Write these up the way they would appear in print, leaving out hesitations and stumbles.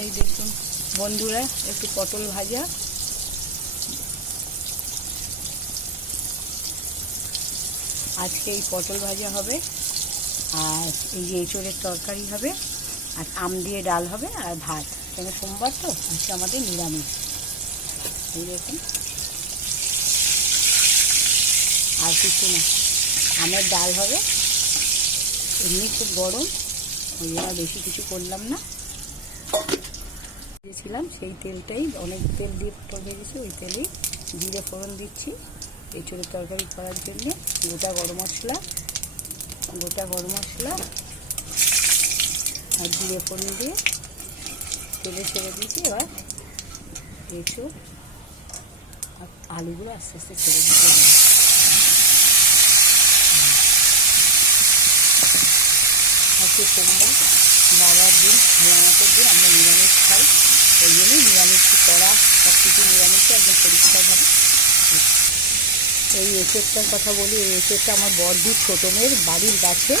এই দেখুন বন্ধুরা, একটু পটল ভাজা, আজকে এই পটল ভাজা হবে, আর এই যে এঁচোড়ের তরকারি হবে, আর আম দিয়ে ডাল হবে, আর ভাত। কেন সোমবার তো আজকে আমাদের নিরামিষ। এই দেখুন, আর কিছু না, আমের ডাল হবে। এমনি খুব গরম, ওই জন্য বেশি কিছু করলাম না। দিয়েছিলাম সেই তেলটাই, অনেক তেল দিয়ে পটল ভেজেছি, ওই তেলেই জিরে ফোড়ন দিচ্ছি এঁচোড়ের তরকারি করার জন্য। গোটা গরম মশলা আর জিরে ফোড়ন দিয়ে তেলে ছেড়ে দিচ্ছি। এবার এঁচোড় আর আলুগুলো আস্তে আস্তে ছেড়ে দিতে হবে। আজকে সোমবার, বাবার দিন, নিরামিষের দিন, আমরা নিরামিষ খাই, ওই জন্যই নিরামিষ করা, সব কিছু নিরামিষে একদম পরিষ্কারভাবে। এই এঁচোড়টার কথা বলি, এই এঁচোড়টা আমার বড়দির ছোটো মেয়ের বাড়ির গাছে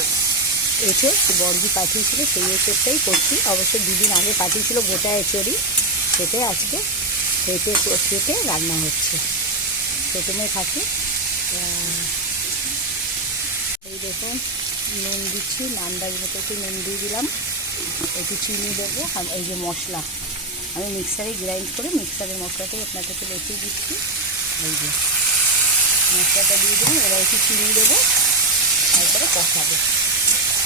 এঁচোড়, বড়দি পাঠিয়েছিল, সেই এঁচোড়টাই করছি। অবশ্য দুদিন আগে পাঠিয়েছিল গোটা এঁচোড়ই, সেটা আজকে কেটে রান্না হচ্ছে। ছোটো মেয়ে থাকে। এই দেখুন, নুন দিচ্ছি, আন্দাজ মতো একটু নুন দিয়ে দিলাম, একটু চিনি দেবো। আর এই যে মশলা আমি মিক্সারে গ্রাইন্ড করে, মিক্সারের মশলাটাই আপনাদেরকে দেখিয়ে দিচ্ছি। এই যে মশলাটা দিয়ে দিলাম, এবার একটু চিনি দেবো, তারপরে কষাবো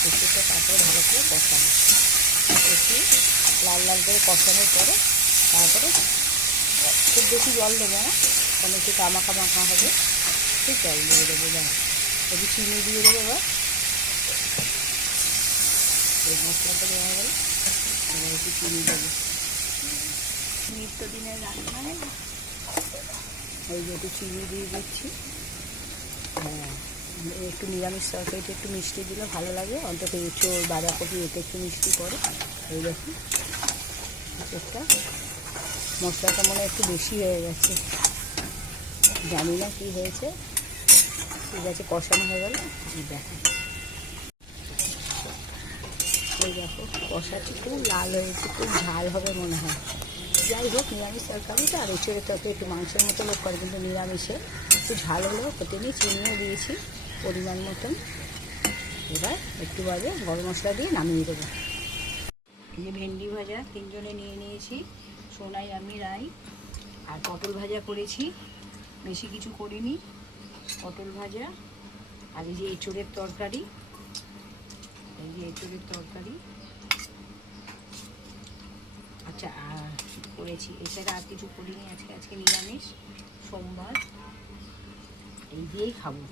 একটুটা, তারপরে ভালো করে কষাবো। একটু লাল লাল করে কষানোর পরে তারপরে খুব বেশি জল দেবো না, কারণ একটু মাখা মাখা হবে, একটু জল দিয়ে দেবো। ব্যাস, একটু চিনি দিয়ে দেবো। এবার এই মশলাটা দেওয়া গেল, এবার একটু চিনি দেবো। নিত্যদিনের রান্নায় এই যে একটু চিনি দিয়ে দিচ্ছি। হ্যাঁ, একটু নিরামিষ তরকারিতে একটু মিষ্টি দিলে ভালো লাগে, অন্তত এঁচোড় বাঁধাকপি এতে একটু মিষ্টি করে। এই দেখুন এঁচোড়টা, মশলাটা মনে একটু বেশি হয়ে গেছে, জানি না কী হয়েছে। ঠিক আছে, কষানো হয়ে গেল। দেখেন, এই দেখো কষাটি খুব লাল হয়েছে, খুব ঝাল হবে মনে হয়। যাই হোক, নিরামিষ তরকারিটা আর এঁচোড়ের তরকারি একটু মাংসের মতো লোক করে, কিন্তু নিরামিষে একটু ঝাল হলেও হতে নিয়ে চিনিও দিয়েছি পরিমাণ মতন। এবার একটু বাদে গরম মশলা দিয়ে নামিয়ে দেবো। এই যে ভেন্ডি ভাজা তিনজনে নিয়ে নিয়েছি, সোনাই, আমি, রাই। আর পটল ভাজা করেছি, বেশি কিছু করিনি। পটল ভাজা আর এই যে এঁচোড়ের তরকারি, এই যে এঁচোড়ের তরকারি। আচ্ছা, করেছি, এছাড়া আর কিছু করিনি। আজকে নিরামিষ, সোমবার, এই দিয়েই খাবো।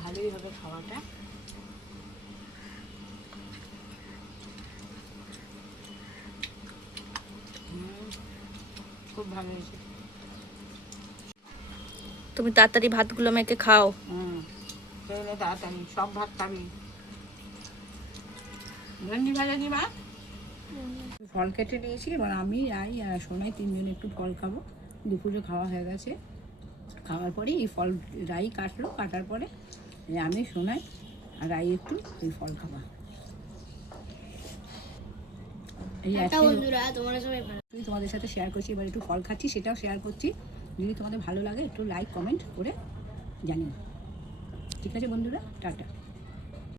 ভালোই হবে খাওয়াটা। খুব ভালো হয়েছে। তুমি তাড়াতাড়ি ভাতগুলো মেখে খাও। তাড়াতাড়ি সব ভাত খাবি। ভেন্ডি ভাজা দিবা। ফল কেটে নিয়েছি, এবার আমি, রাই আর সোনাই তিনজনে একটু ফল খাবো। দুপুরে খাওয়া হয়ে গেছে, খাওয়ার পরে এই ফল রাই কাটলো, কাটার পরে আমি, সোনাই আর রাই একটু এই ফল খাবা। এই তোমাদের সাথে শেয়ার করছি, এবার একটু ফল খাচ্ছি, সেটাও শেয়ার করছি। যদি তোমাদের ভালো লাগে একটু লাইক কমেন্ট করে জানিও। ঠিক আছে বন্ধুরা, টাটা।